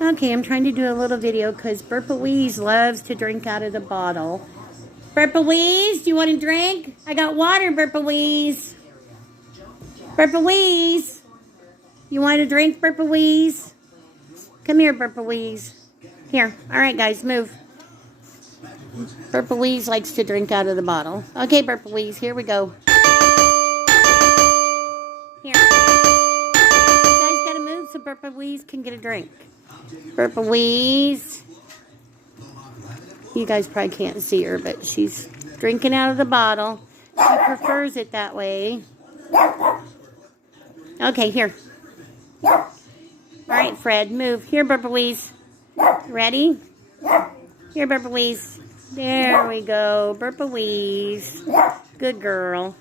Okay, I'm trying to do a little video because Burpa Wheeze loves to drink out of the bottle. Burpa Wheeze, do you want to drink? I got water, Burpa Wheeze. Burpa Wheeze. You want to drink, Burpa Wheeze? Come here, Burpa Wheeze. Here. All right, guys, move. Burpa Wheeze likes to drink out of the bottle. Okay, Burpa Wheeze, here we go. Here. You guys got to move so Burpa Wheeze can get a drink. Burpa Wheeze. You guys probably can't see her, but she's drinking out of the bottle. She prefers it that way. Okay, here. All right, Fred, move. Here, Burpa Wheeze. Ready? Here, Burpa Wheeze. There we go. Burpa Wheeze. Good girl.